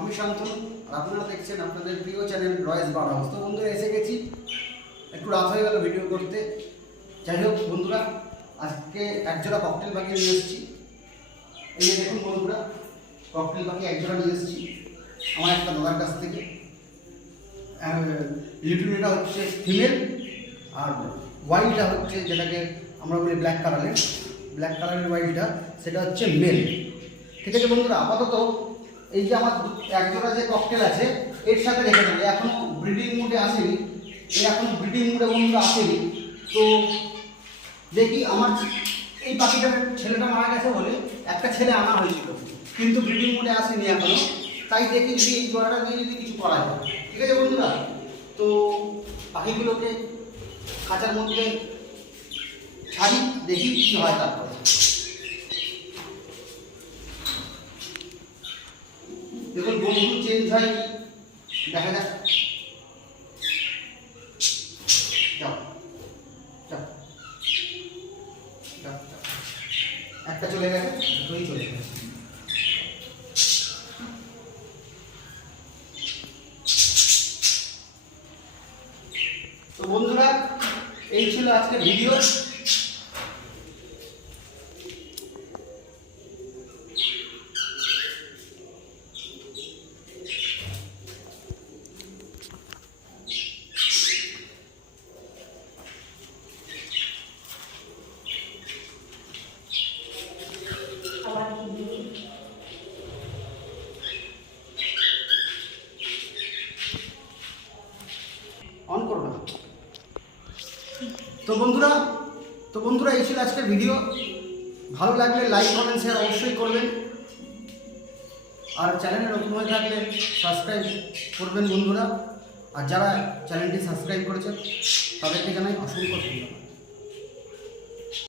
আমি শান্তনু আর আপনারা দেখছেন আপনাদের প্রিয় চ্যানেল রয়েস বার হাউস। তো বন্ধুরা এসে গেছি, একটু রাত হয়ে গেল ভিডিও করতে। যাই হোক বন্ধুরা, আজকে একজোড়া ককটেল পাখি নিয়ে এসেছি। এই যে দেখুন বন্ধুরা, ককটেল পাখি একজোড়া নিয়ে এসেছি আমার একটা দাদার কাছ থেকে। লিটুনিটা হচ্ছে ফিমেল আর হোয়াইটটা হচ্ছে যেটাকে আমরা বলি ব্ল্যাক কালারের হোয়াইটটা, সেটা হচ্ছে মেল। ঠিক আছে বন্ধুরা, আপাতত এই যে আমার একজোড়া যে ককটেল আছে এর সাথে রেখে দেবো। এখনো ব্রিডিং মুডে আসেনি, ব্রিডিং মুডে বন্ধুরা আসেনি। তো দেখি, আমার এই পাখিটার ছেলেটা মারা গেছে বলে একটা ছেলে আনা হয়েছিল, কিন্তু ব্রিডিং মুডে আসেনি এখনো। তাই দেখি যদি এই জোড়াটা দিয়ে যদি কিছু করা যায়। ঠিক আছে বন্ধুরা, তো পাখিগুলোকে খাঁচার মধ্যে ছাড়ি, দেখি কি হয় তারপরে। দেখুন বন্ধু চেঞ্জ হয়, দেখা যাক। একটা চলে গেছে, দুই চলে গেছে। তো বন্ধুরা, এই ছিল আজকের ভিডিও। অন করো না। তো বন্ধুরা এই ছিল আজকের ভিডিও। ভালো লাগলে লাইক কমেন্ট শেয়ার অবশ্যই করবেন, আর চ্যানেলে নতুন হয়ে থাকলে সাবস্ক্রাইব করবেন বন্ধুরা। আর যারা চ্যানেলটি সাবস্ক্রাইব করেছেন তাদেরকে জানাই অসংখ্য ধন্যবাদ।